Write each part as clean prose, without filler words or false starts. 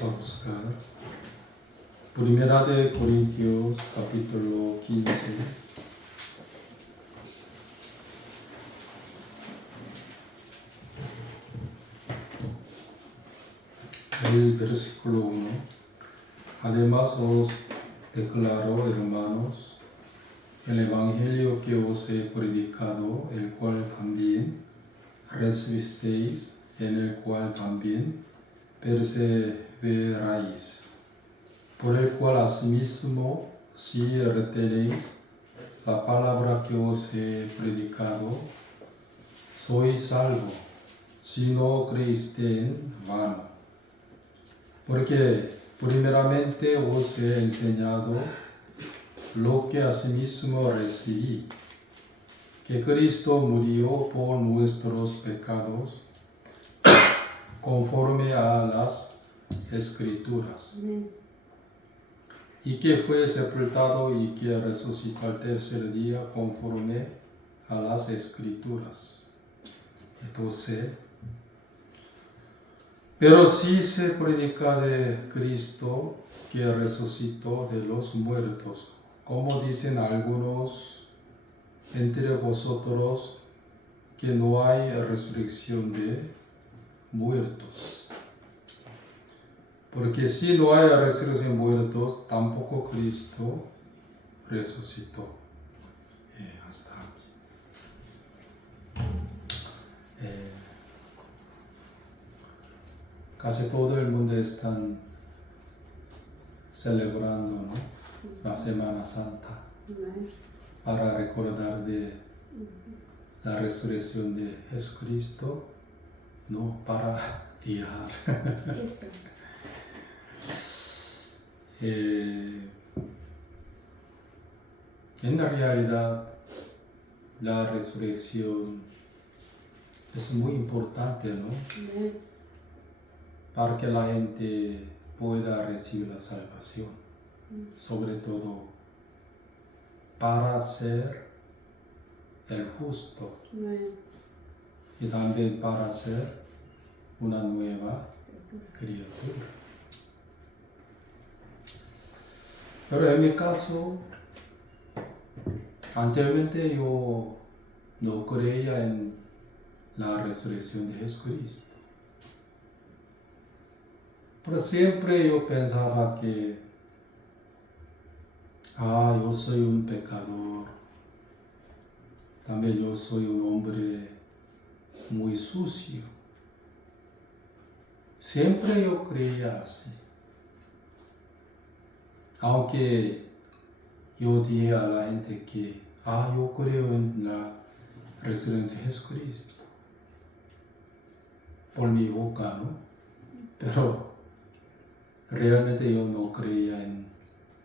Vamos a buscar Primera de Corintios capítulo 15. El versículo 1. Además os declaro, hermanos, el evangelio que os he predicado, el cual también recibisteis, en el cual también perseveráis, por el cual asimismo, si retenéis la palabra que os he predicado, sois salvo, si no creíste en vano. Porque primeramente os he enseñado lo que asimismo recibí, que Cristo murió por nuestros pecados, conforme a las Escrituras, y que fue sepultado y que resucitó al tercer día, conforme a las Escrituras. Entonces, pero si se predica de Cristo que resucitó de los muertos, como dicen algunos entre vosotros, que no hay resurrección de muertos. Porque si no hay resurrección de muertos, tampoco Cristo resucitó. Hasta aquí. Casi todo el mundo está celebrando, ¿no?, la Semana Santa para recordar de la resurrección de Jesucristo, no para viajar. En la realidad, la resurrección es muy importante, ¿no?, para que la gente pueda recibir la salvación, sobre todo para ser el justo y también para ser una nueva criatura. Pero en mi caso, anteriormente yo no creía en la resurrección de Jesucristo. Pero siempre yo pensaba que yo soy un pecador, también yo soy un hombre muy sucio. Siempre yo creía así. Aunque yo dije a la gente que yo creo en la resurrección de Jesucristo por mi boca, ¿no? Pero realmente yo no creía en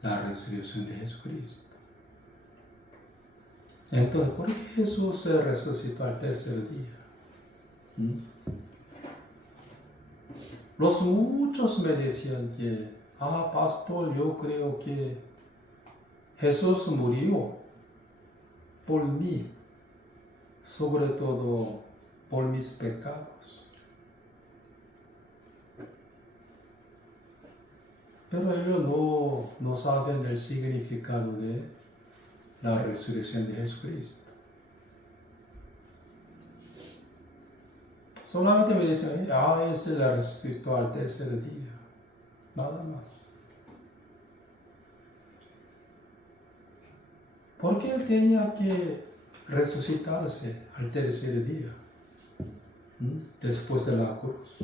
la resurrección de Jesucristo. Entonces, ¿por qué Jesús se resucitó al tercer día? Los muchos me decían que, pastor, yo creo que Jesús murió por mí, sobre todo por mis pecados. Pero ellos no saben el significado de la resurrección de Jesucristo. Solamente me dicen, Él se la resucitó al tercer día. Nada más. ¿Por qué Él tenía que resucitarse al tercer día? Después de la cruz.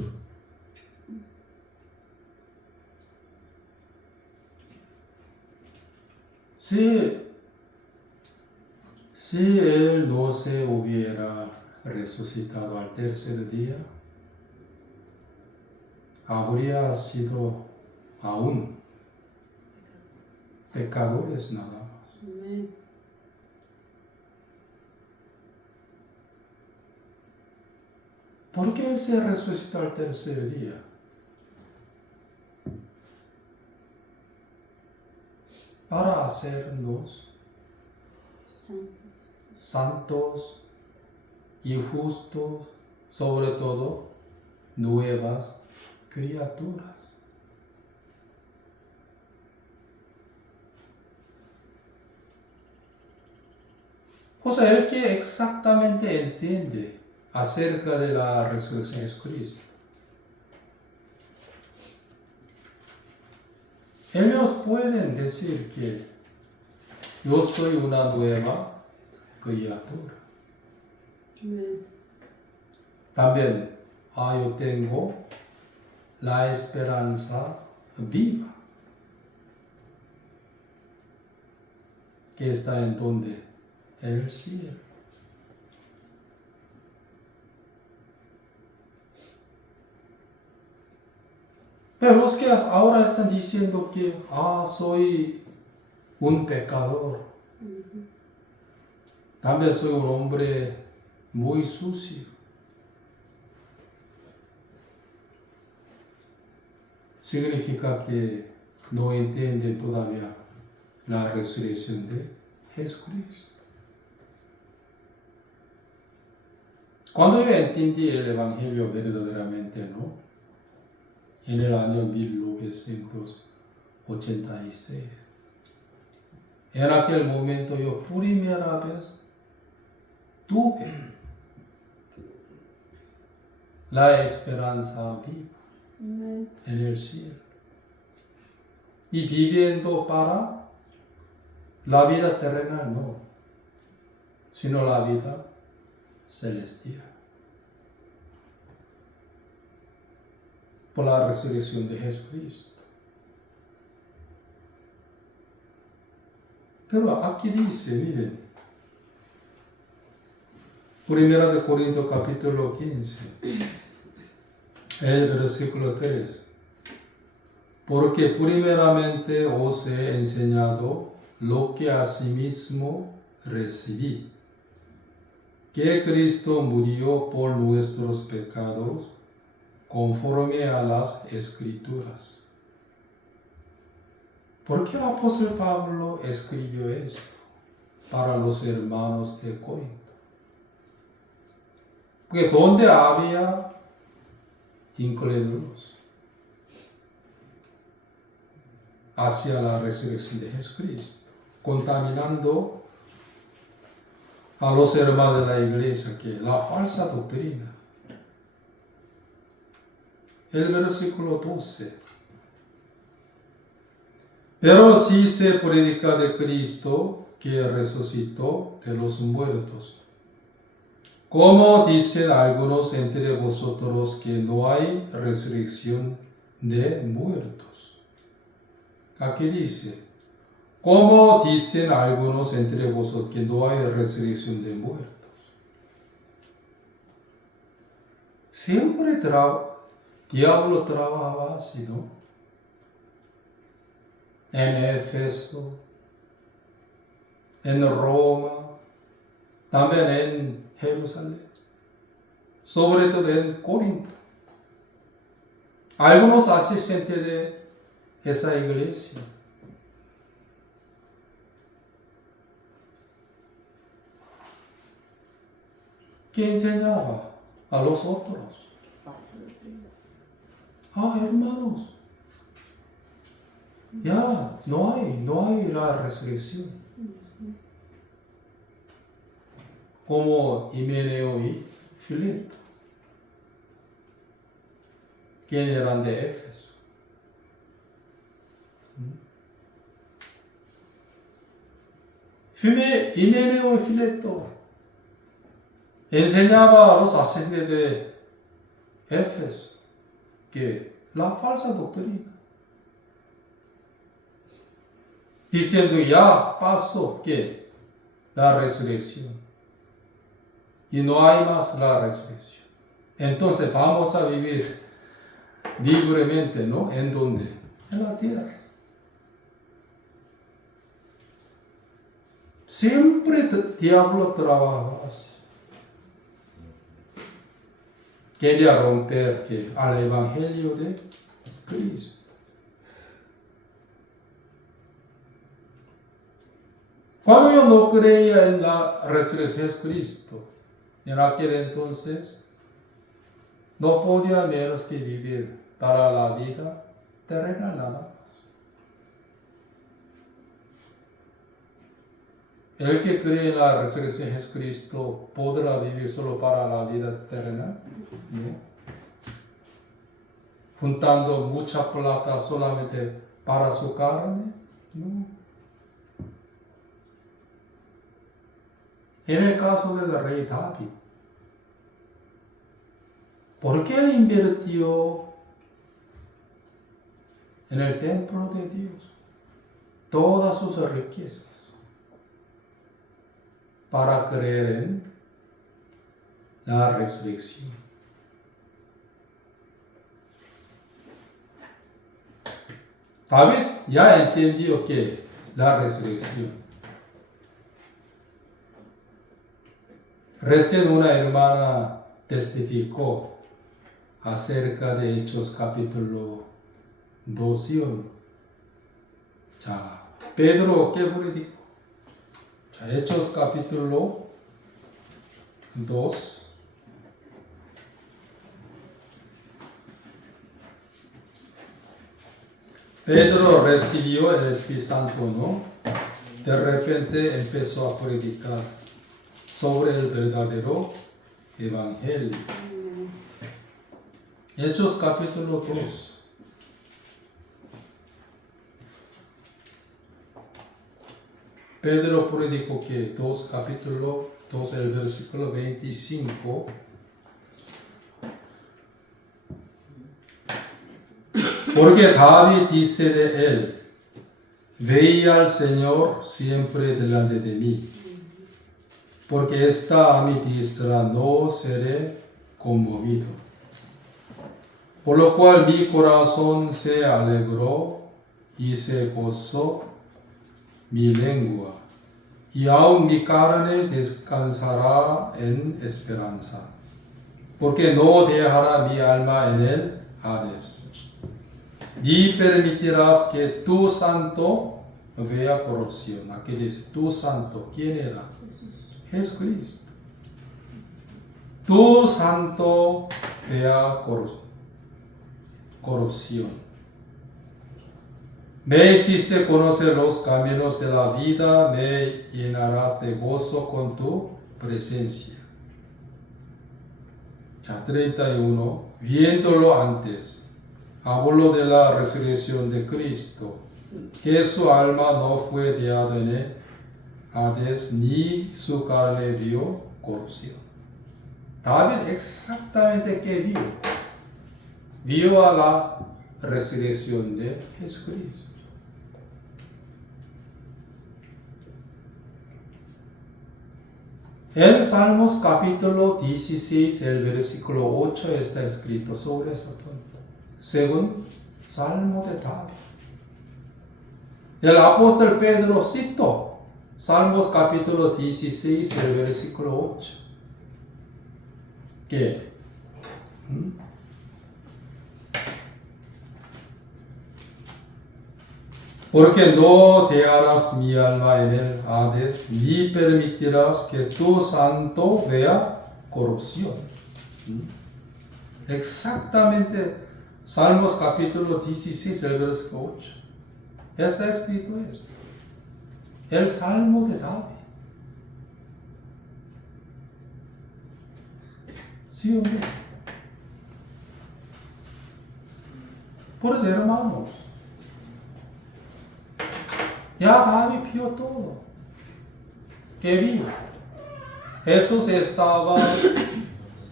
Si Él no se hubiera resucitado al tercer día, habría sido aún pecadores nada más. ¿Por qué Él se resucitó al tercer día? Para hacernos santos y justos, sobre todo nuevas criaturas. O sea, el que exactamente entiende acerca de la resurrección es Cristo. Ellos pueden decir que yo soy una nueva criatura. También, yo tengo la esperanza viva. Que está en donde? En el cielo. Pero los que ahora están diciendo que soy un pecador, también soy un hombre muy sucio, significa que no entiende todavía la resurrección de Jesucristo. Cuando yo entendí el Evangelio verdaderamente, ¿no? En el año 1986. En aquel momento yo primera vez tuve la esperanza viva en el cielo. Y viviendo para la vida terrenal, no, sino la vida celestial. Por la resurrección de Jesucristo. Pero aquí dice, miren, Primera de Corintios capítulo 15, el versículo 3. Porque primeramente os he enseñado lo que asimismo recibí, que Cristo murió por nuestros pecados conforme a las Escrituras. ¿Por qué el apóstol Pablo escribió esto para los hermanos de Corinto? Porque donde había incrédulos hacia la resurrección de Jesucristo, contaminando a los hermanos de la iglesia, que la falsa doctrina. El versículo 12. Pero si se predica de Cristo que resucitó de los muertos, como dicen algunos entre vosotros que no hay resurrección de muertos. Aquí dice, como dicen algunos entre vosotros que no hay resurrección de muertos. Siempre diablo trabajaba así, ¿no? En Éfeso, en Roma, también en Jerusalén, sobre todo en Corinto. Algunos asistentes de esa iglesia que enseñaba a los otros. Hermanos, ya no hay la resurrección. Como Himeneo y Fileto, quien eran de Éfeso. Himeneo y Fileto enseñaba a los asistentes de Éfeso que la falsa doctrina, diciendo ya pasó que la resurrección y no hay más la resurrección. Entonces vamos a vivir libremente, ¿no? ¿En dónde? En la tierra. Siempre el diablo trabaja así. Quería romper al evangelio de Cristo. Cuando yo no creía en la resurrección de Cristo, en aquel entonces, no podía menos que vivir para la vida terrenal nada más. el que cree en la resurrección de Jesucristo podrá vivir solo para la vida eterna, ¿no? Juntando mucha plata solamente para su carne, ¿no? En el caso del rey David, ¿por qué él invirtió en el templo de Dios todas sus riquezas para creer en la resurrección? David ya entendió que la resurrección. Recién una hermana testificó acerca de Hechos capítulo 2 y 1. 자, Pedro ¿qué predicó? 자, Hechos capítulo 2. Pedro recibió el Espíritu Santo, ¿no? De repente empezó a predicar sobre el verdadero evangelio. Hechos capítulo 2. Pedro predicó que capítulo 2, el versículo 25. Porque David dice de él, veía al Señor siempre delante de mí, porque está a mi diestra, no seré conmovido. Por lo cual mi corazón se alegró y se gozó mi lengua, y aun mi carne descansará en esperanza, porque no dejará mi alma en el Hades. Ni permitirás que tu santo vea corrupción. Aquí dice, tu santo, ¿quién era? Jesucristo. Tu santo vea corrupción. Me hiciste conocer los caminos de la vida, me llenarás de gozo con tu presencia. 자, 31. Viéndolo antes, habló de la resurrección de Cristo, que su alma no fue dejada en el Hades, ni su carne vio corrupción. David exactamente ¿qué vio? Vio a la resurrección de Jesucristo. En Salmos capítulo 16, el versículo 8 está escrito sobre ese punto. Según Salmo de David. El apóstol Pedro citó Salmos capítulo 16, el versículo 8. ¿Qué? Porque no dejarás mi alma en el Hades, ni permitirás que tu santo vea corrupción. Exactamente Salmos capítulo 16, el versículo 8. Está escrito esto. El Salmo de David. ¿Sí o no? Por eso, hermanos, ya David vio todo. ¿Qué vio? Jesús estaba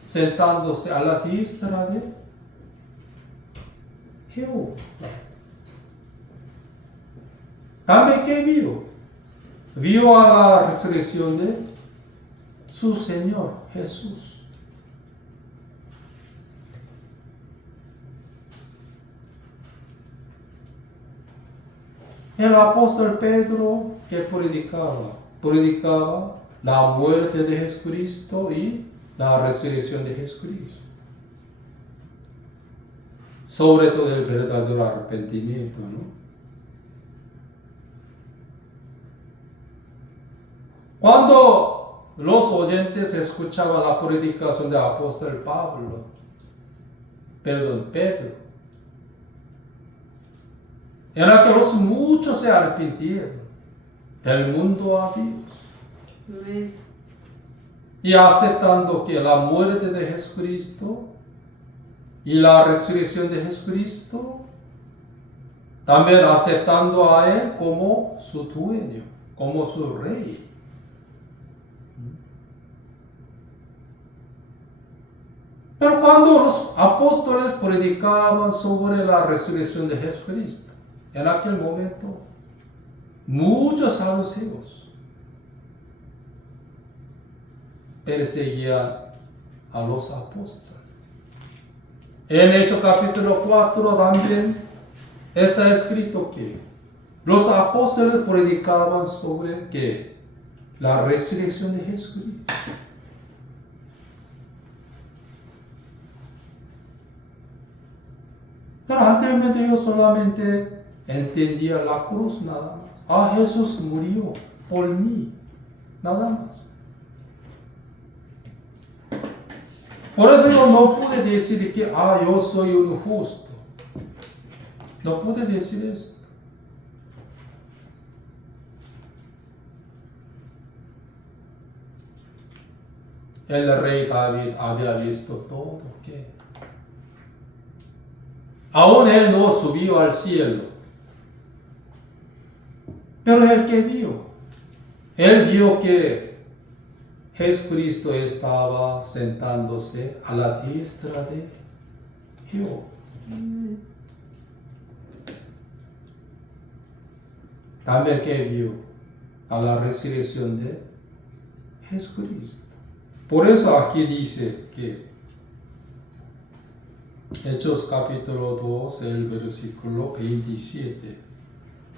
sentándose a la diestra de Jehová. También ¿qué vio? Vio a la resurrección de su Señor Jesús. El apóstol Pedro que predicaba la muerte de Jesucristo y la resurrección de Jesucristo. Sobre todo el verdadero arrepentimiento, ¿no? Cuando los oyentes escuchaban la predicación del apóstol Pedro, era que los muchos se arrepintieron del mundo a Dios. Amén. Y aceptando que la muerte de Jesucristo y la resurrección de Jesucristo, también aceptando a Él como su dueño, como su rey. Pero cuando los apóstoles predicaban sobre la resurrección de Jesucristo, en aquel momento, muchos saduceos perseguían a los apóstoles. En Hechos capítulo 4 también está escrito que los apóstoles predicaban sobre ¿qué? La resurrección de Jesucristo. Pero anteriormente yo solamente entendía la cruz nada más. Ah, Jesús murió por mí, nada más. Por eso yo no pude decir que, yo soy un justo. No pude decir eso. El rey David había visto todo, ¿qué? Aún él no subió al cielo. Pero él que vio. Él vio que Jesucristo estaba sentándose a la diestra de Jehová. También que vio a la resurrección de Jesucristo. Por eso aquí dice que Hechos capítulo 2, el versículo 27.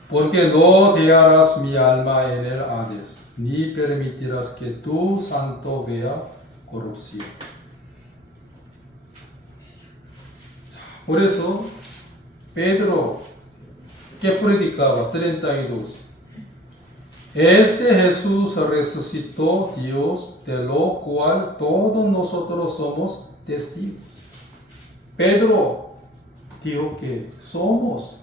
Porque no dejarás mi alma en el Hades, ni permitirás que tu santo vea corrupción. Por eso, Pedro, que predicaba 32. Este Jesús resucitó Dios, de lo cual todos nosotros somos testigos. Pedro dijo que somos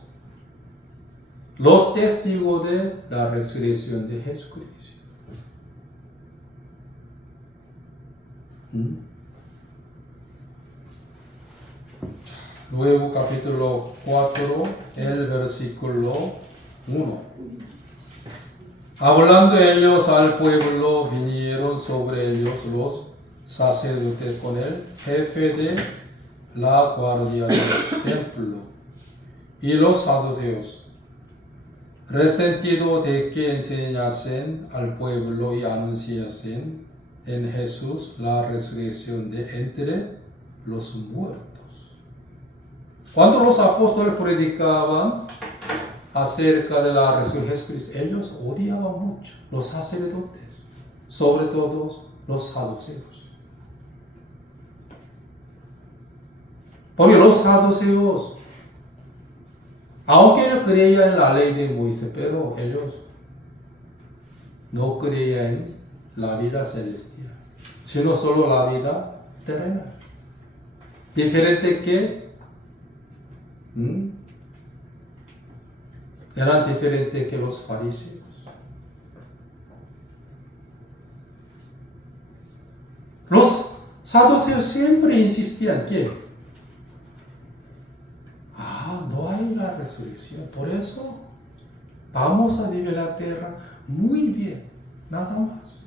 los testigos de la resurrección de Jesucristo. Luego capítulo 4, el versículo 1. Hablando ellos al pueblo, vinieron sobre ellos los sacerdotes con el jefe de la guardia del templo y los saduceos, resentido de que enseñasen al pueblo y anunciasen en Jesús la resurrección de entre los muertos. Cuando los apóstoles predicaban acerca de la resurrección de Jesucristo, ellos odiaban mucho los sacerdotes, sobre todo los saduceos. Porque los saduceos, aunque ellos creían en la ley de Moisés, pero ellos no creían en la vida celestial, sino solo la vida terrenal. Diferente que eran diferentes que los fariseos. Los saduceos siempre insistían que no hay la resurrección, por eso vamos a vivir la tierra muy bien, nada más.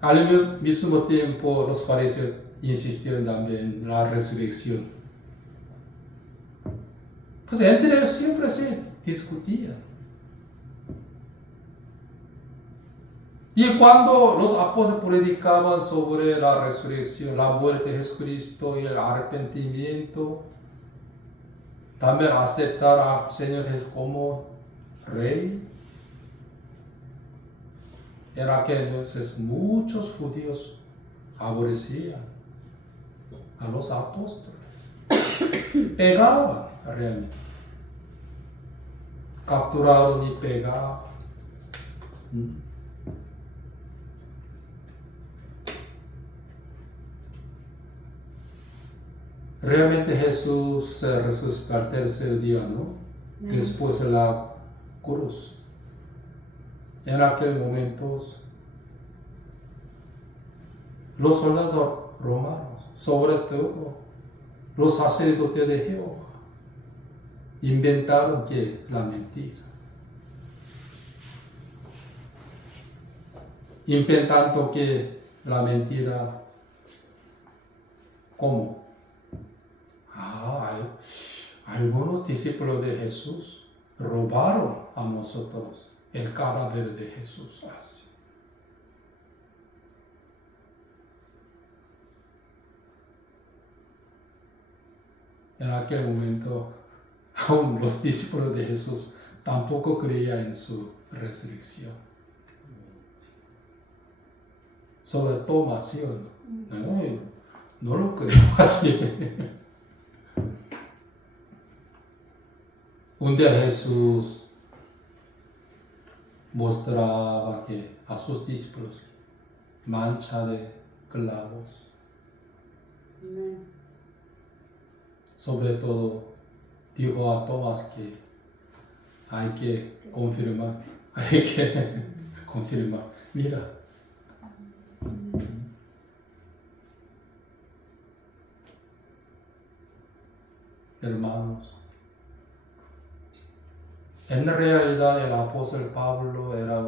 Al mismo tiempo los fariseos insistieron también en la resurrección. Pues entre ellos siempre se discutían. Y cuando los apóstoles predicaban sobre la resurrección, la muerte de Jesucristo y el arrepentimiento, también aceptar al Señor Jesús como Rey, en aquel entonces muchos judíos aborrecían a los apóstoles, pegaban realmente, capturaron y pegaban. Realmente Jesús se resucitó al tercer día, ¿no? después de la cruz. En aquel momento, los soldados romanos, sobre todo los sacerdotes de Jehová, inventaron que la mentira. Inventando que la mentira, ¿cómo? Algunos discípulos de Jesús robaron a nosotros el cadáver de Jesús. Así. En aquel momento, aún los discípulos de Jesús tampoco creían en su resurrección. Sobre Tomás, ¿sí o no? No lo creo así. Un día Jesús mostraba que a sus discípulos mancha de clavos. Sobre todo dijo a Tomás que hay que confirmar. Mira. Hermanos, en realidad el apóstol Pablo era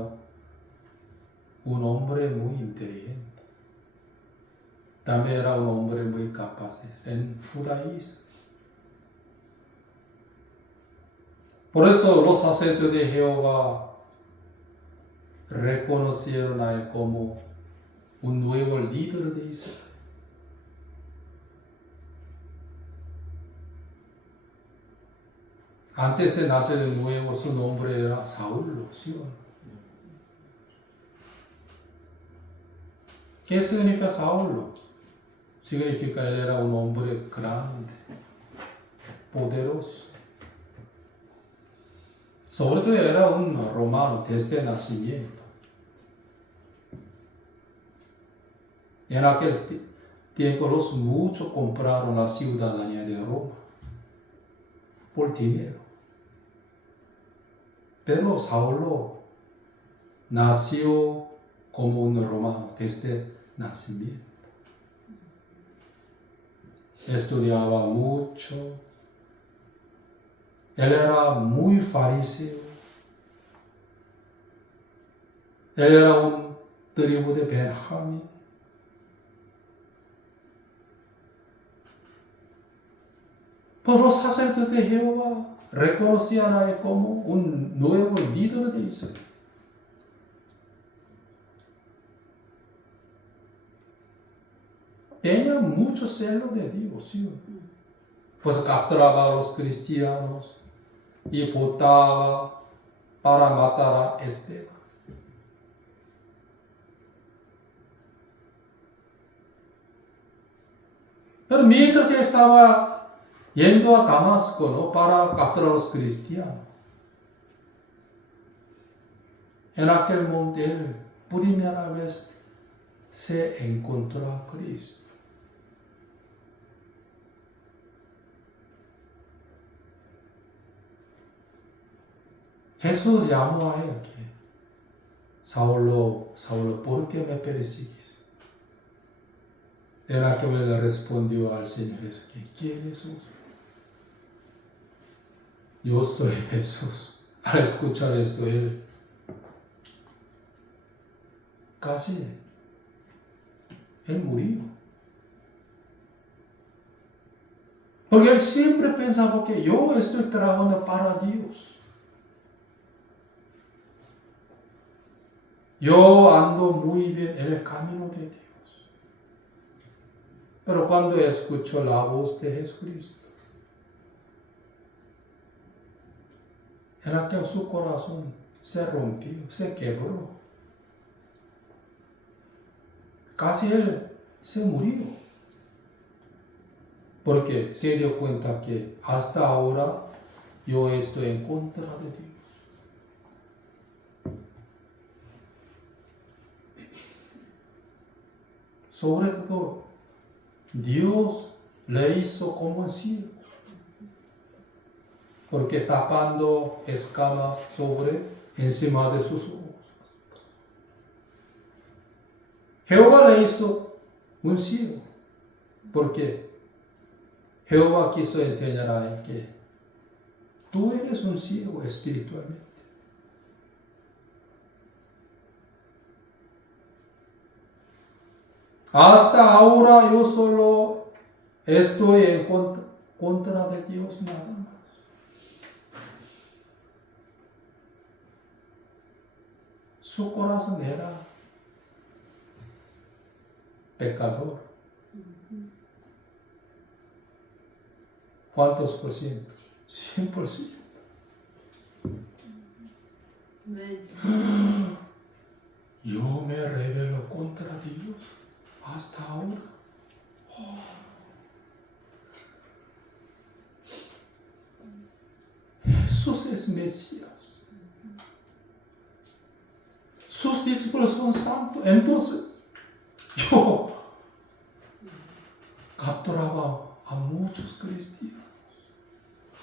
un hombre muy inteligente. También era un hombre muy capaz en judaísmo. Por eso los sacerdotes de Jehová reconocieron a él como un nuevo líder de Israel. Antes de nacer de nuevo, su nombre era Saulo, ¿sí? ¿Qué significa Saulo? Significa él era un hombre grande, poderoso. Sobre todo era un romano desde nacimiento. En aquel tiempo los muchos compraron la ciudadanía de Roma por dinero. Pero Saulo nació como un romano desde nacimiento. Estudiaba mucho. Él era muy fariseo. Él era un tribu de Benjamín. Pues los sacerdotes de Jehová reconocían a él como un nuevo líder de Israel. Tenía mucho celo de Dios, ¿sí? Pues capturaba a los cristianos y votaba para matar a Esteban. Pero mientras estaba yendo a Damasco, ¿no?, para capturar a los cristianos, en aquel monte él primera vez se encontró a Cristo. Jesús llamó a él que Saulo, Saulo, ¿por qué me persigues? En aquel momento le respondió al Señor Jesús, ¿quién es Jesús? Yo soy Jesús. Al escuchar esto, él murió. Porque él siempre pensaba que yo estoy trabajando para Dios. Yo ando muy bien en el camino de Dios. Pero cuando escuchó la voz de Jesucristo, era que su corazón se rompió, se quebró. Casi él se murió. Porque se dio cuenta que hasta ahora yo estoy en contra de Dios. Sobre todo, Dios le hizo como un siervo. porque tapando escamas encima de sus ojos. Jehová le hizo un ciego, porque Jehová quiso enseñar a él que tú eres un ciego espiritualmente. Hasta ahora yo solo estoy en contra de Dios nada más. Su corazón era pecador. ¿Cuántos por ciento? 100%. Yo me rebelo contra Dios hasta ahora. Jesús es Mesías. Sus discípulos son santos. Entonces, yo capturaba a muchos cristianos.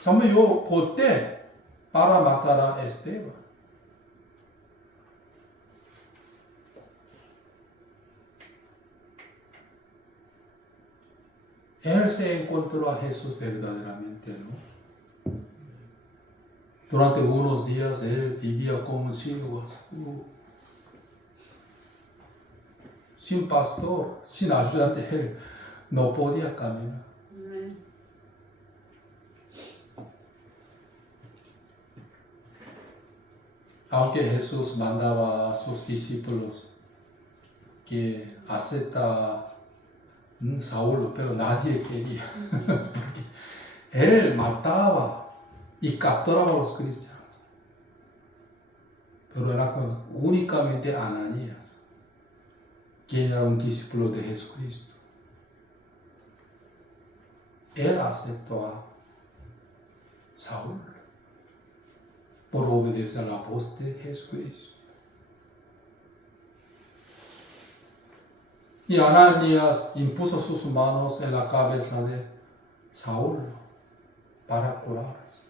También yo voté para matar a Esteban. Él se encontró a Jesús verdaderamente, ¿no? Durante unos días él vivía como un ciego, sin pastor, sin ayudante, él no podía caminar. Aunque Jesús mandaba a sus discípulos que acepta Saulo, pero nadie quería, porque él mataba y capturaba a los cristianos. Pero era únicamente Ananías, quien era un discípulo de Jesucristo. Él aceptó a Saulo por obedecer a la voz de Jesucristo. Y Ananías impuso sus manos en la cabeza de Saulo para curarse.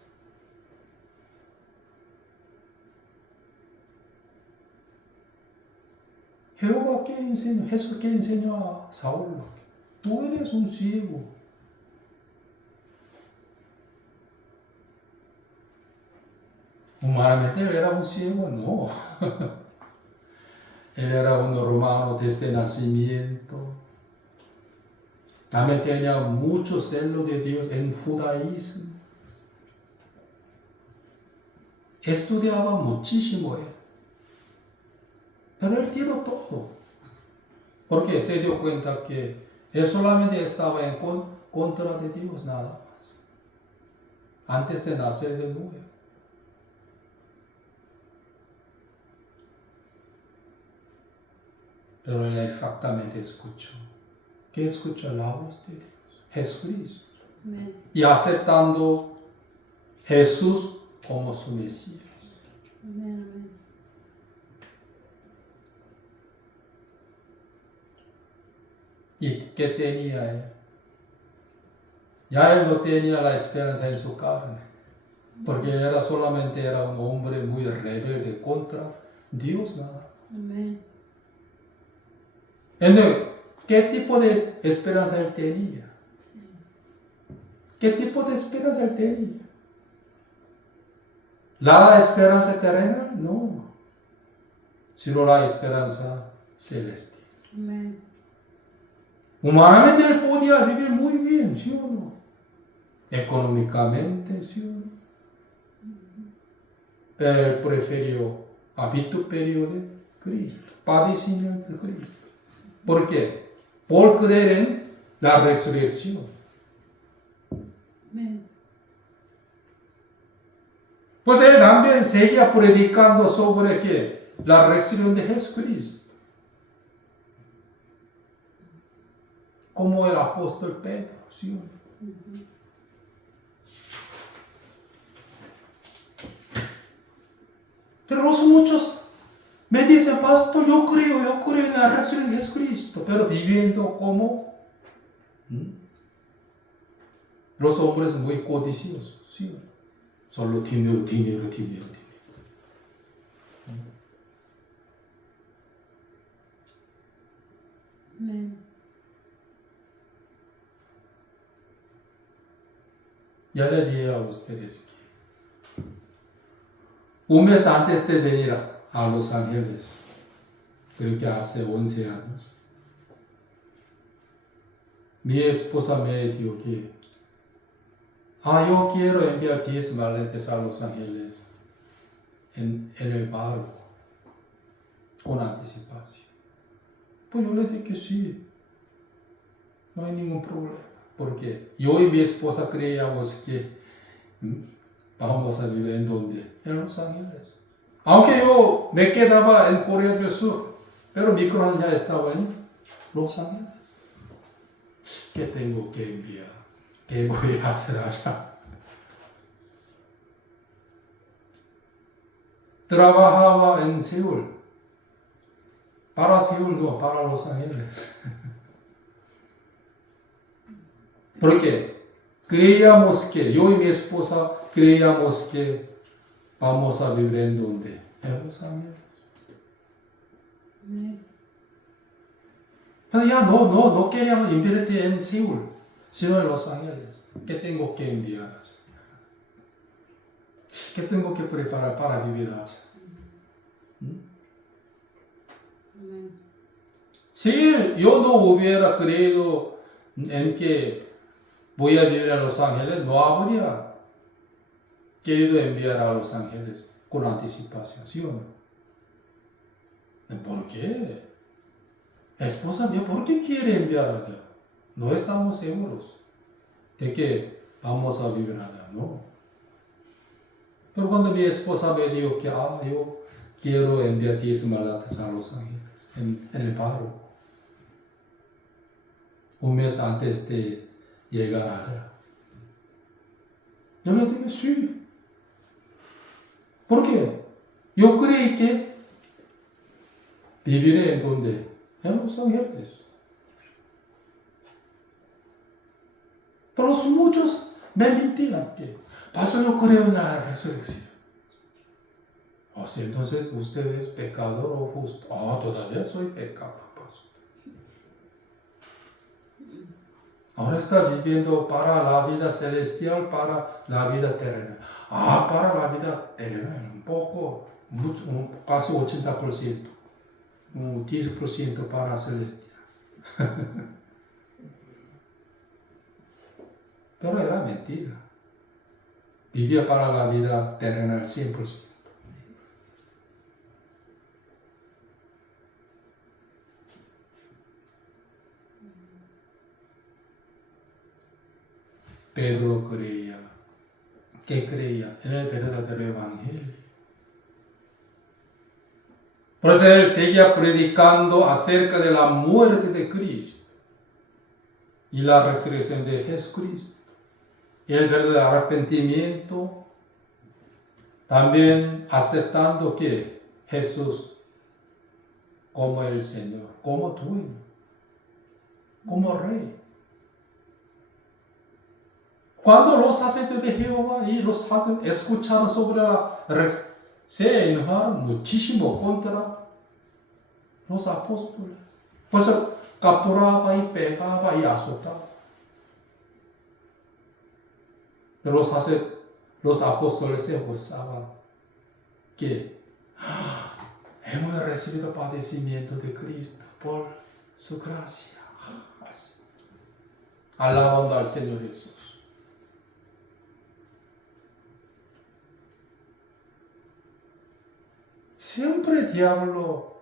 Jehová, ¿qué enseñó? Jesús, ¿qué enseñó a Saulo? Tú eres un ciego. Humanamente él era un ciego, no. Él era un romano desde nacimiento. También tenía mucho celo de Dios en judaísmo. Estudiaba muchísimo él. Pero él tiró todo. Porque se dio cuenta que él solamente estaba en contra de Dios nada más. Antes de nacer de nuevo. Pero él exactamente escuchó. ¿Qué escuchó? La voz de Dios, Jesucristo. Amén. Y aceptando Jesús como su Mesías. Amén, amén. ¿Y qué tenía él? Ya él no tenía la esperanza en su carne, porque solamente era un hombre muy rebelde contra Dios nada. Amén. Entonces, ¿qué tipo de esperanza él tenía? ¿Qué tipo de esperanza él tenía? ¿La esperanza terrena? No. Sino la esperanza celestial. Amén. Humanamente él podía vivir muy bien, ¿sí o no? Económicamente, ¿sí o no? Pero él prefirió a vituperio de Cristo, padecimiento de Cristo. ¿Por qué? Por creer en la resurrección. Amén. Pues él también seguía predicando sobre ¿qué? La resurrección de Jesucristo. Como el apóstol Pedro, ¿sí? Pero los muchos me dicen, pastor, yo creo en la resurrección de Jesucristo, pero viviendo como los hombres muy codiciosos, ¿sí? solo dinero. Ya le dije a ustedes que un mes antes de venir a Los Ángeles, creo que hace 11 años, mi esposa me dijo que yo quiero enviar 10 maletas a Los Ángeles en el barco con anticipación. Pues yo le dije que sí, no hay ningún problema, porque yo y mi esposa creíamos que vamos a vivir en donde, en Los Ángeles. Aunque yo me quedaba en Corea del Sur, pero mi corazón ya estaba en Los Ángeles. ¿Qué tengo que enviar? ¿Qué voy a hacer allá? Trabajaba en Seúl. Para Seúl, no, para Los Ángeles. Porque creíamos que, yo y mi esposa creíamos que vamos a vivir en donde? En Los Ángeles. Pero ya no queríamos invertir en Seúl, sino en Los Ángeles. ¿Qué tengo que enviar? ¿Qué tengo que preparar para vivir allá? Si yo no hubiera creído en que voy a vivir en Los Ángeles, no habría querido enviar a Los Ángeles con anticipación, ¿sí o no? ¿Por qué? Esposa mía, ¿por qué quiere enviar allá? No estamos seguros de que vamos a vivir allá, ¿no? Pero cuando mi esposa me dijo que yo quiero enviar 10 maletas a Los Ángeles, en el paro, un mes antes de llegar allá, yo le dije sí. ¿Por qué? Yo creí que viviré en donde? En Los Ángeles. Pero muchos me mentían que, pastor, yo creo en la resurrección. O sea, entonces usted es pecador o justo. Todavía soy pecador, pastor. Ahora está viviendo para la vida celestial, para la vida terrenal. Para la vida terrenal, un poco, casi 80%. 10% para celestial. Pero era mentira. Vivía para la vida terrenal 100%. Pedro creía. ¿Qué creía? En el verdadero evangelio. Por eso él seguía predicando acerca de la muerte de Cristo y la resurrección de Jesucristo. Y el verdadero arrepentimiento, también aceptando que Jesús como el Señor, como dueño, como rey. Cuando los sacerdotes de Jehová y los sacerdotes escucharon sobre la resurrección, se enojaron muchísimo contra los apóstoles. Por eso capturaba y pegaba y azotaba. Pero los apóstoles se gozaban que hemos recibido padecimiento de Cristo por su gracia. Alabando al Señor Jesús. Siempre el diablo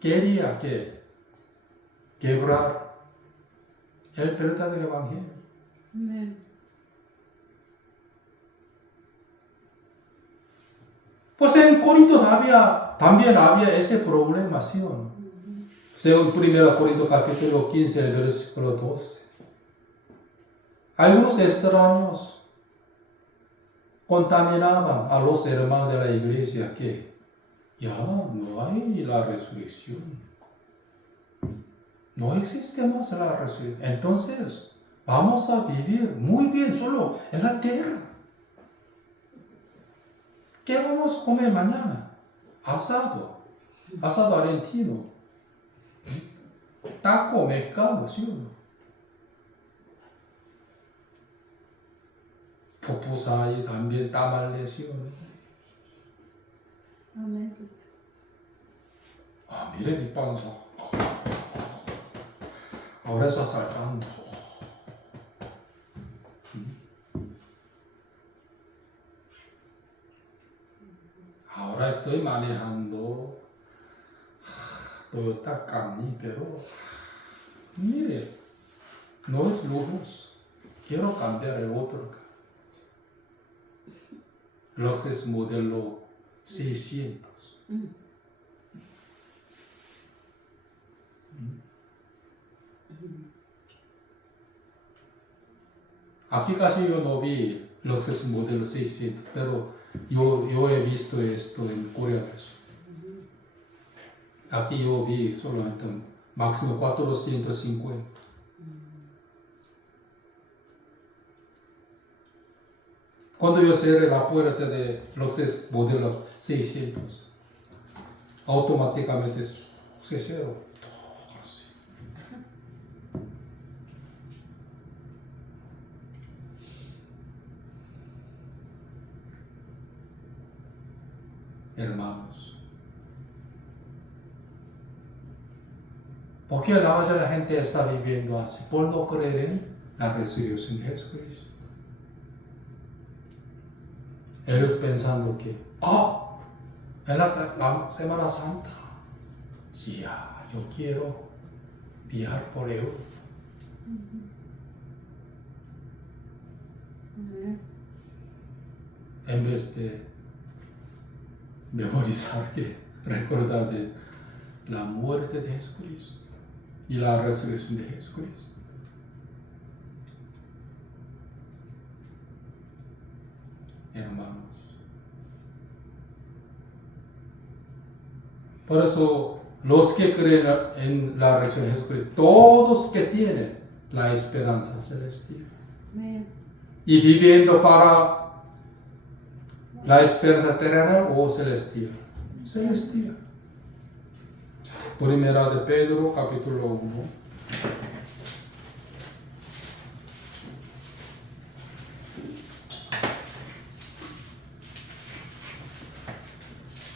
quería quebrar el verdadero evangelio. Amén. Pues en Corinto también había ese problema, ¿sí o no? Según 1 Corintios capítulo 15, el versículo 12. Algunos extraños contaminaban a los hermanos de la iglesia que ya no hay la resurrección. No existe más la resurrección. Entonces, vamos a vivir muy bien solo en la tierra. ¿Qué vamos a comer mañana? Asado argentino, taco mexicano, ¿sí o no? Pupusay también, tamales, ¿sí o no? Amén. Mire mi panza. Ahora está saltando. Ahora estoy manejando Toyota Camry, pero mire, no es lujos. Quiero cambiar el otro. Lexus modelo 600. Aquí casi yo no vi Lexus modelo 600, pero yo he visto esto en Corea del Sur. Aquí yo vi solamente máximo 450. Cuando yo cerré la puerta de Lexus modelo 600, automáticamente se cerró. Hermanos, ¿por qué la mayoría de la gente está viviendo así? Por no creer en la resurrección de Jesucristo. Ellos pensando que, en la Semana Santa, ya, yo quiero viajar por Europa. En vez de memorizar, que recordar de la muerte de Jesucristo y la resurrección de Jesucristo. Hermanos, por eso los que creen en la resurrección de Jesucristo, todos que tienen la esperanza celestial, y viviendo para la esperanza terrenal o celestial. Celestial. Primera de Pedro, capítulo 1.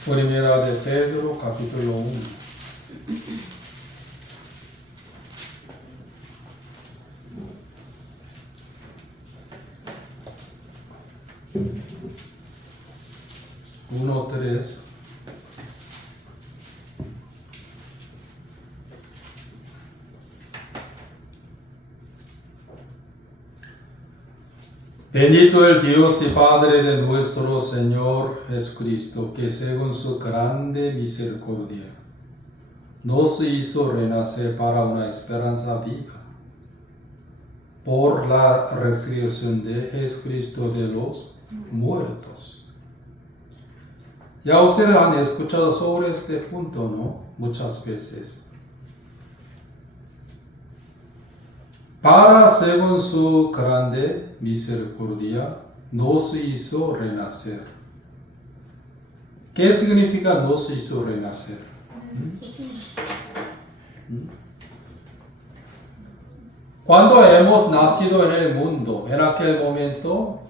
Primera de Pedro, capítulo 1. Uno, 3. Bendito el Dios y Padre de nuestro Señor Jesucristo, que según su grande misericordia nos hizo renacer para una esperanza viva por la resurrección de Jesucristo de los muertos. Ya ustedes han escuchado sobre este punto, ¿no? Muchas veces. Para, según su grande misericordia, nos hizo renacer. ¿Qué significa nos hizo renacer? Cuando hemos nacido en el mundo, en aquel momento,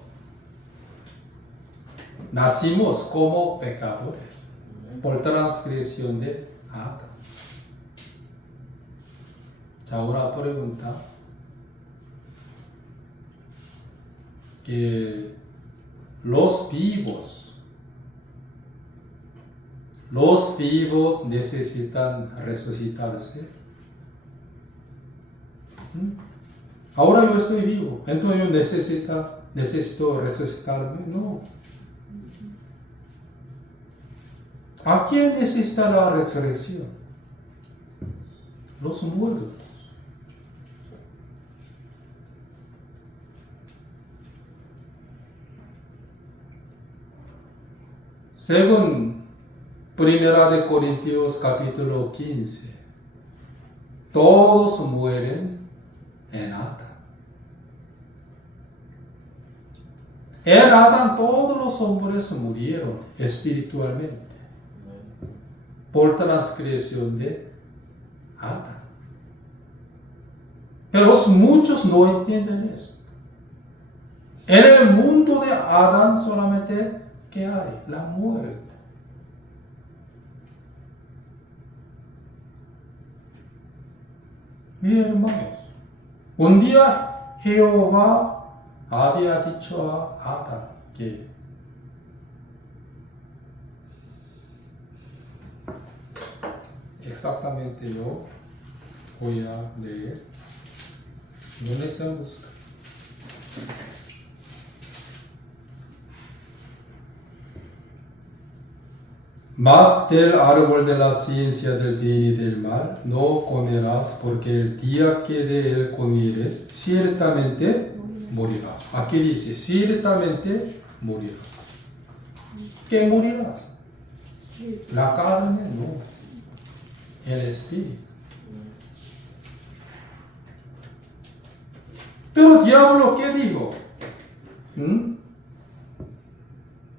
nacimos como pecadores por transgresión de Adán. Ya una pregunta. Que los vivos necesitan resucitarse. Ahora yo estoy vivo, entonces yo necesito resucitarme. No. ¿A quién necesita la resurrección? Los muertos. Según Primera de Corintios capítulo 15, todos mueren en Adán. El Adán, todos los hombres murieron espiritualmente por transgresión de Adán. Pero muchos no entienden eso. En el mundo de Adán solamente, ¿qué hay? La muerte. Mis hermanos, un día Jehová había dicho a Adán que exactamente yo voy a leer. No necesitamos. Mas del árbol de la ciencia del bien y del mal no comerás, porque el día que de él comieres, ciertamente morirás. Aquí dice, ciertamente morirás. ¿Qué morirás? La carne, no. El espíritu. Pero diablo, ¿qué dijo?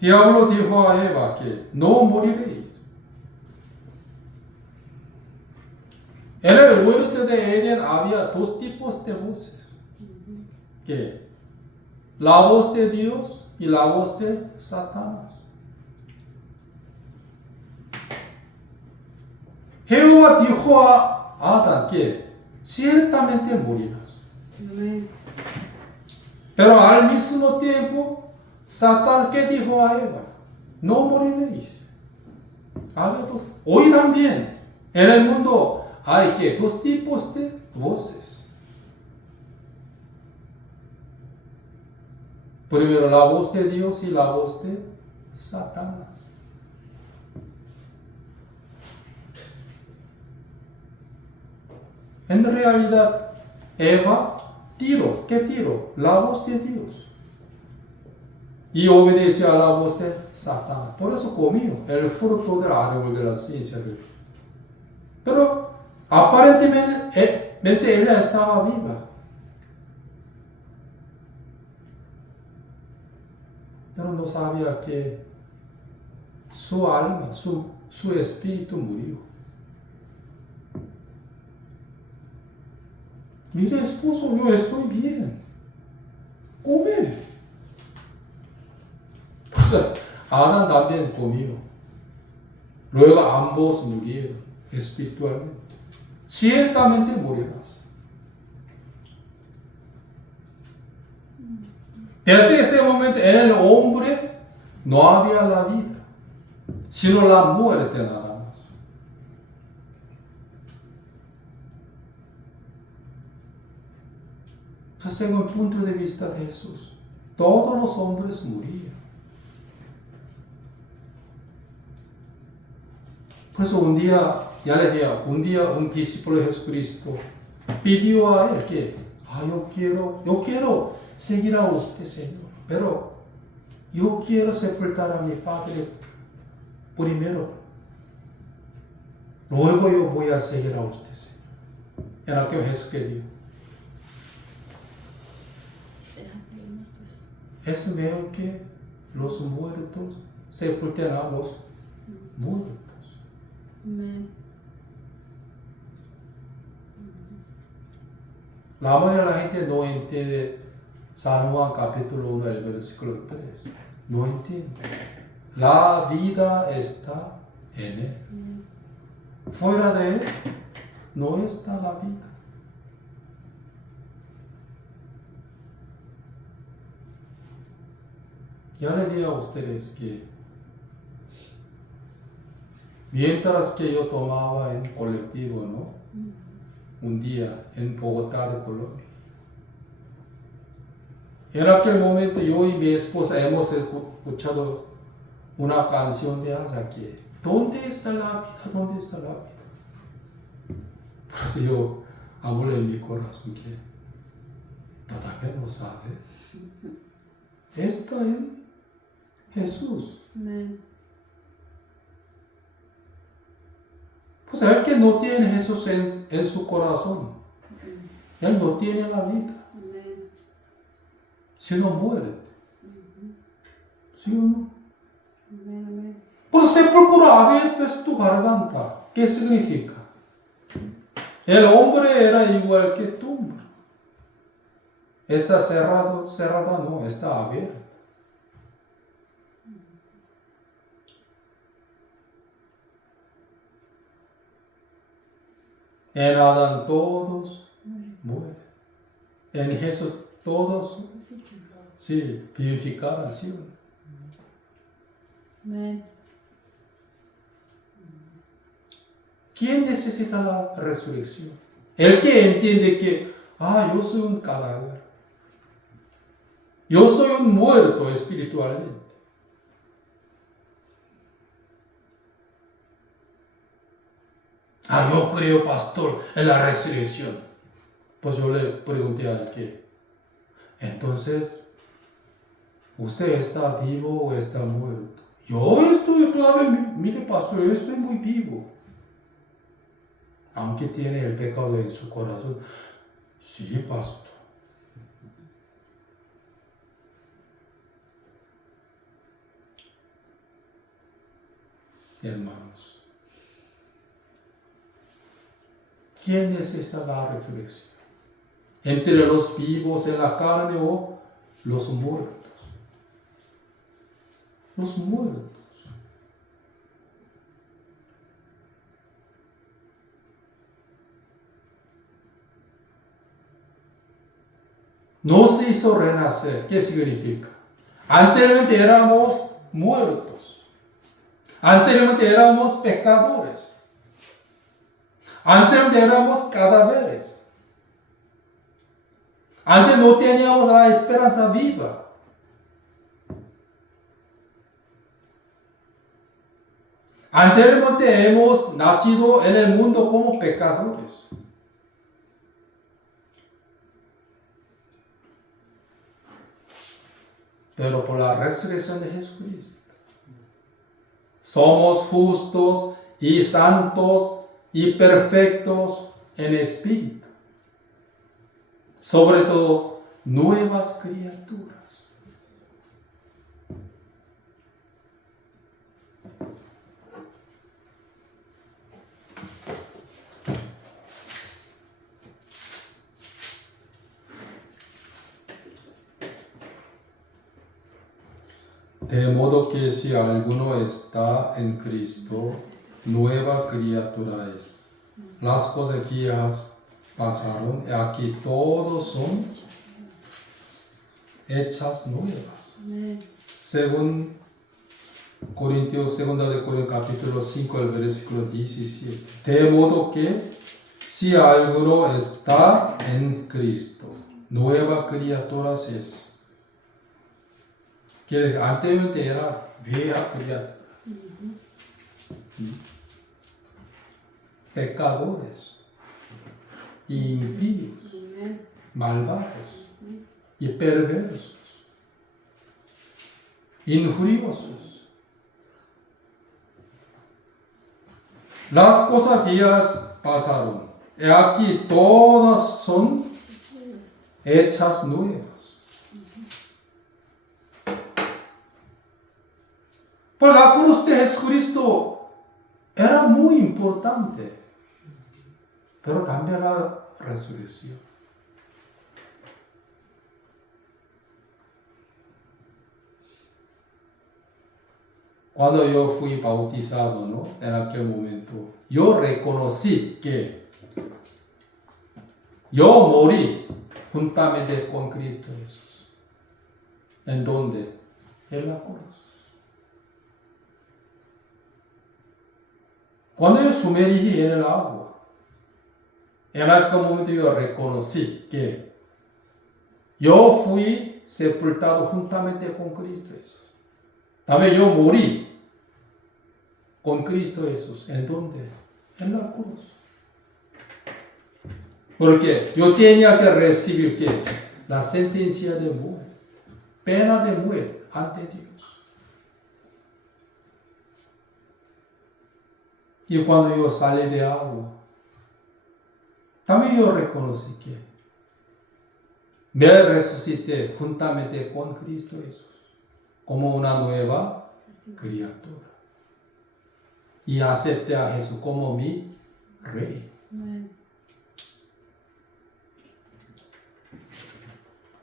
Diablo dijo a Eva que no moriréis. En el huerto de Edén había dos tipos de voces. ¿Qué? La voz de Dios y la voz de Satanás. Jehová dijo a Adán que ciertamente morirás. Pero al mismo tiempo, Satán, ¿qué dijo a Eva? No moriréis. Hoy también, en el mundo hay que dos tipos de voces. Primero la voz de Dios y la voz de Satanás. En realidad, Eva tiró, ¿qué tiró? La voz de Dios. Y obedeció a la voz de Satanás. Por eso comió el fruto del árbol de la ciencia. Pero aparentemente ella estaba viva. Pero no sabía que su alma, su espíritu murió. Mire, esposo, yo estoy bien. Come. Adán también comió. Luego ambos murieron espiritualmente. Ciertamente morirás. Desde ese momento en el hombre no había la vida, sino la muerte nada más. Entonces, según el punto de vista de Jesús, todos los hombres murieron. Por eso un día, ya le dije, un día un discípulo de Jesucristo pidió a él que, yo quiero seguir a usted, Señor, pero yo quiero sepultar a mi padre primero. Luego yo voy a seguir a usted, Señor. En aquel Jesús que dijo, es mejor que los muertos sepulten a los muertos. Amén. La mayoría de la gente no entiende San Juan capítulo 1, el versículo 3. No entiende. La vida está en él. Fuera de él no está la vida. Ya le dije a ustedes que mientras que yo tomaba en colectivo, ¿no? Un día en Bogotá de Colombia. En aquel momento yo y mi esposa hemos escuchado una canción de allá que ¿dónde está la vida? ¿Dónde está la vida? Pues yo hablo en mi corazón que todavía no sabe. Está en Jesús. Amén. Pues el que no tiene Jesús en su corazón, él no tiene la vida, Amén. sino muere. ¿Sí o no? Amén, amén. Pues sepulcro abierto es tu garganta. ¿Qué significa? El hombre era igual que tumba. Está cerrada no, está abierta. En Adán todos mueren. En Jesús todos, sí, vivificaron, ¿sí? Amén. ¿Quién necesita la resurrección? El que entiende que, yo soy un cadáver. Yo soy un muerto espiritualmente. Yo creo, pastor, en la resurrección. Pues yo le pregunté al que, entonces, ¿usted está vivo o está muerto? Yo estoy todavía, mire, pastor, yo estoy muy vivo. Aunque tiene el pecado en su corazón. Sí, pastor. Hermanos, ¿quién necesita la resurrección? ¿Entre los vivos en la carne o los muertos? Los muertos. No se hizo renacer. ¿Qué significa? Anteriormente éramos muertos. Anteriormente éramos pecadores. Anteriormente éramos cadáveres. Antes no teníamos la esperanza viva. Anteriormente hemos nacido en el mundo como pecadores. Pero por la resurrección de Jesucristo, somos justos y santos y perfectos en espíritu. Sobre todo, nuevas criaturas. De modo que si alguno está en Cristo, nueva criatura es. Las cosas viejas pasaron y aquí todos son hechas nuevas. Amén. Según Corintios, 2 de Corintios capítulo 5, el versículo 17. De modo que si alguno está en Cristo, nueva criatura es. Quiere decir, anteriormente era vieja criatura. Pecadores, impíos, malvados y perversos, injuriosos. Las cosas viejas pasaron. Y aquí todas son hechas nuevas. Pues la cruz de Jesucristo era muy importante, pero también la resurrección. Cuando yo fui bautizado, ¿no? En aquel momento, yo reconocí que yo morí juntamente con Cristo Jesús. ¿En dónde? En la cruz. Cuando yo sumergí en el agua, en aquel momento yo reconocí que yo fui sepultado juntamente con Cristo Jesús. También yo morí con Cristo Jesús. ¿En dónde? En la cruz. Porque yo tenía que recibir ¿qué? La sentencia de muerte, pena de muerte ante Dios. Y cuando yo salí de agua, también yo reconocí que me resucité juntamente con Cristo Jesús. como una nueva criatura. Y acepté a Jesús como mi Rey. Amén.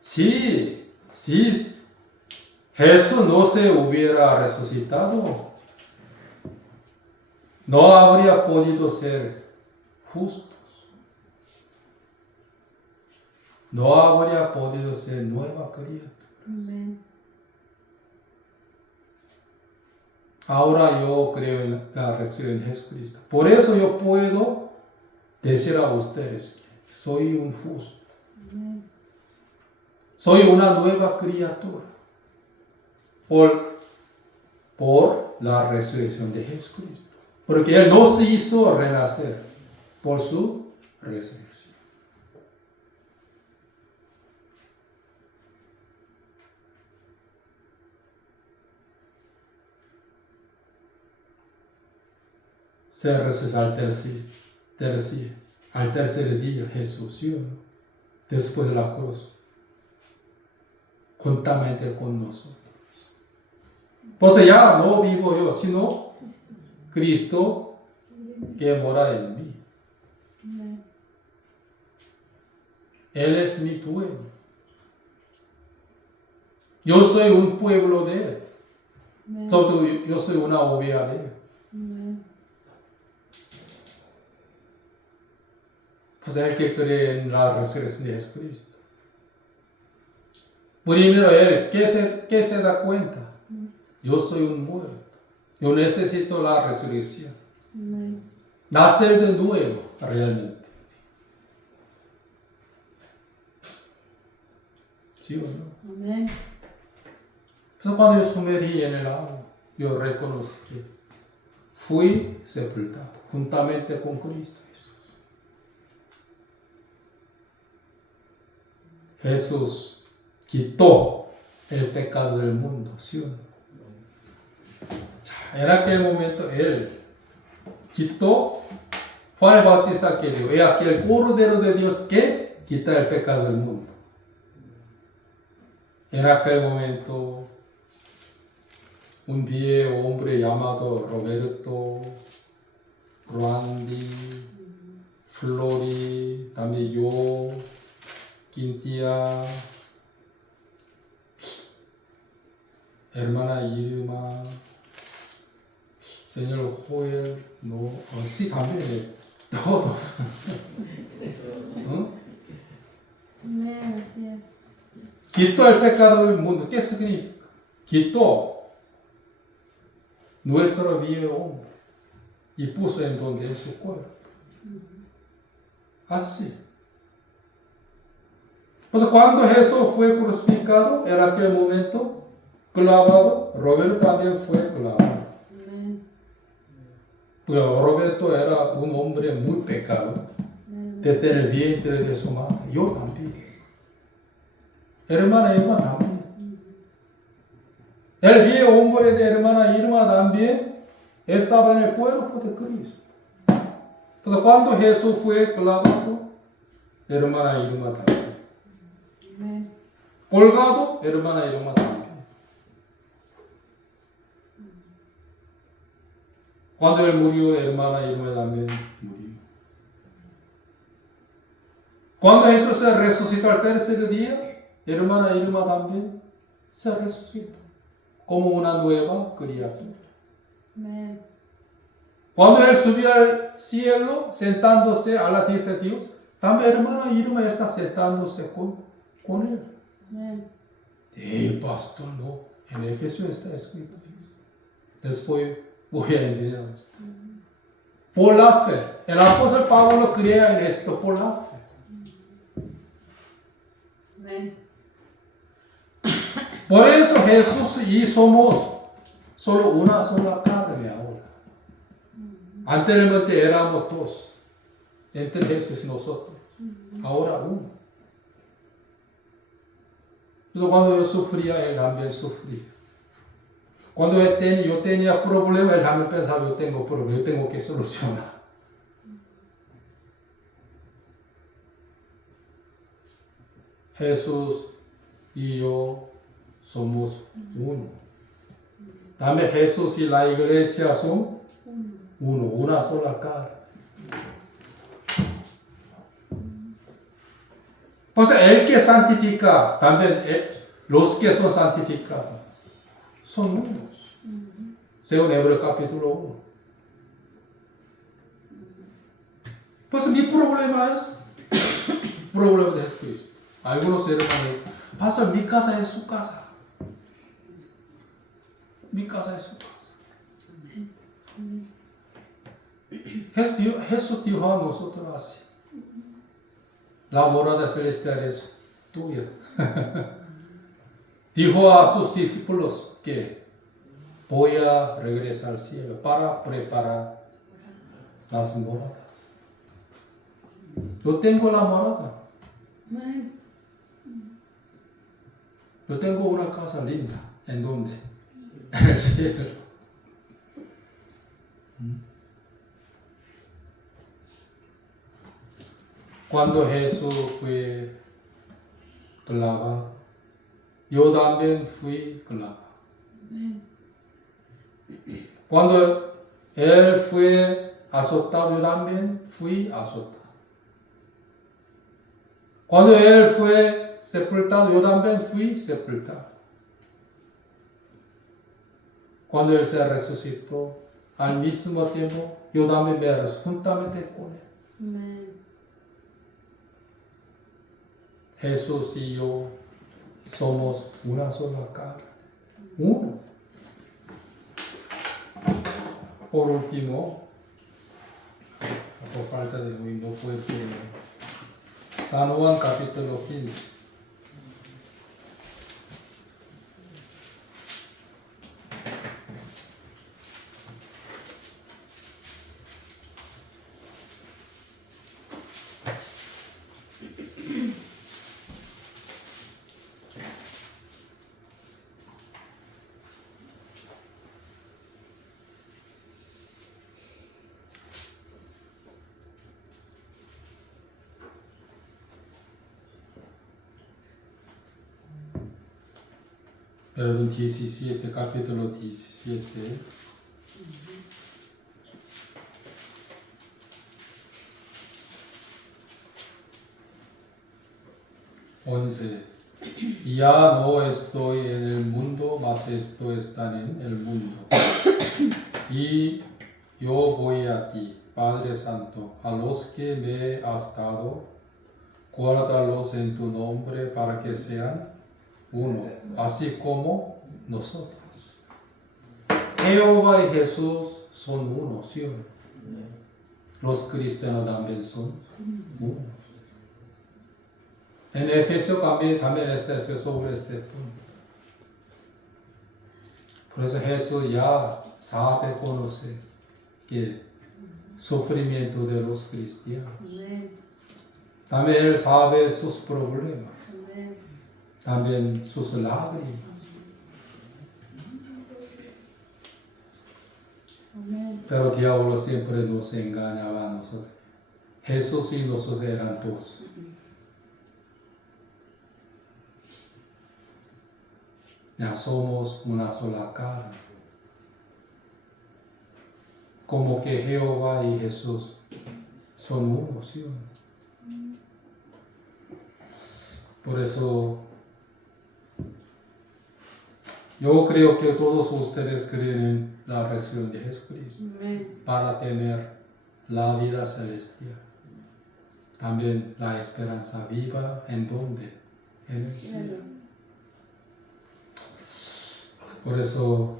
Si Jesús no se hubiera resucitado, no habría podido ser justos. No habría podido ser nueva criatura. Amén. Ahora yo creo en la resurrección de Jesucristo. Por eso yo puedo decir a ustedes que soy un justo. Amén. Soy una nueva criatura. Por la resurrección de Jesucristo. Porque Él no se hizo renacer por su resurrección. Se resucitó al tercer día Jesús, ¿sí o no? Después de la cruz, juntamente con nosotros. Pues ya no vivo yo, sino Cristo que mora en mí. Amén. Él es mi pueblo. Yo soy un pueblo de Él. Amén. Sobre todo yo soy una oveja de Él. Amén. Pues el que cree en la resurrección de Jesucristo. Primero Él, ¿qué se da cuenta? Yo soy un muerto. Yo necesito la resurrección. Amén. Nacer de nuevo, realmente. ¿Sí o no? Amén. Entonces cuando yo sumergí en el agua, yo reconocí que fui sepultado juntamente con Cristo Jesús. Jesús quitó el pecado del mundo, ¿sí o no? En aquel momento Él quitó, Juan el Bautista que dijo, he aquí el Cordero de Dios que quita el pecado del mundo. En aquel momento, un viejo hombre llamado Roberto, Randy, Flori, también yo, Quintia, hermana Irma, señor Joel, no, sí, también, todos. ¿No? Amén. Así es. Quitó el pecado del mundo. ¿Qué significa? Quitó nuestro viejo hombre y puso en donde es su cuerpo. Así. Pues cuando Jesús fue crucificado, en aquel momento clavado, Roberto también fue clavado. Amén. Pero Roberto era un hombre muy pecado desde el vientre de su madre. Yo también. Hermana Irma también. El viejo hombre de hermana Irma también estaba en el cuerpo de Cristo. Pues cuando Jesús fue clavado, hermana Irma también. Amén. Colgado, hermana Irma también. Cuando él murió, hermana Irma también murió. Cuando Jesús se resucitó al tercer día, hermana Irma también se resucitó como una nueva criatura. Amén. Cuando él subió al cielo, sentándose a la diestra de Dios, también hermana Irma está sentándose con él. Amén. El pastor no, en Efesios está escrito. Después voy a enseñar esto. Por la fe. El apóstol Pablo crea en esto por la fe. Amén. Por eso Jesús y somos solo una sola carne ahora. Anteriormente éramos dos. Entre Jesús y nosotros. Ahora uno. Pero cuando yo sufría, él también sufría. Cuando yo tenía problemas, él también pensaba, yo tengo problemas, yo tengo que solucionar. Jesús y yo somos uno. También Jesús y la iglesia son uno, una sola carne. Pues el que santifica, también los que son santificados, son unos. Según Hebreos capítulo 1. Pues mi problema es problema de Jesucristo. Algunos hermanos, pastor, mi casa es su casa. Mi casa es su casa. Jesús dijo a nosotros así. La morada celestial es tuya. Dijo a sus discípulos que voy a regresar al cielo para preparar las moradas. Yo tengo la morada. Amén. Yo tengo una casa linda. ¿En dónde? En el cielo. Cuando Jesús fue clavado, yo también fui clavado. Cuando Él fue azotado, yo también fui azotado. Cuando Él fue sepultado, yo también fui sepultado. Cuando Él se resucitó, al mismo tiempo, yo también me resucité juntamente con Él. Amén. Jesús y yo somos una sola carne. Uno. Por último, por falta de hoy no puedo leer. San Juan capítulo 15. Perdón, 17, capítulo 17. Ya no estoy en el mundo, mas estos están en el mundo. Y yo voy a ti, Padre Santo, a los que me has dado, guárdalos en tu nombre para que sean uno, así como nosotros. Jehová y Jesús son uno, ¿sí o no? Los cristianos también son uno. En Efesios también está sobre este punto. Por eso Jesús ya sabe conocer que sufrimiento de los cristianos. Amén. También Él sabe sus problemas. Amén. También sus lágrimas. Amén. Pero el diablo siempre nos engañaba a nosotros. Jesús y nosotros eran dos. Ya somos una sola carne. Como que Jehová y Jesús son uno, ¿sí o no? Por eso yo creo que todos ustedes creen en la resurrección de Jesucristo. Amén. Para tener la vida celestial. También la esperanza viva, ¿en dónde? En el cielo. Por eso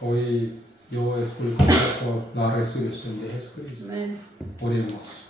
hoy yo explico un poco la resurrección de Jesucristo. Amén. Oremos.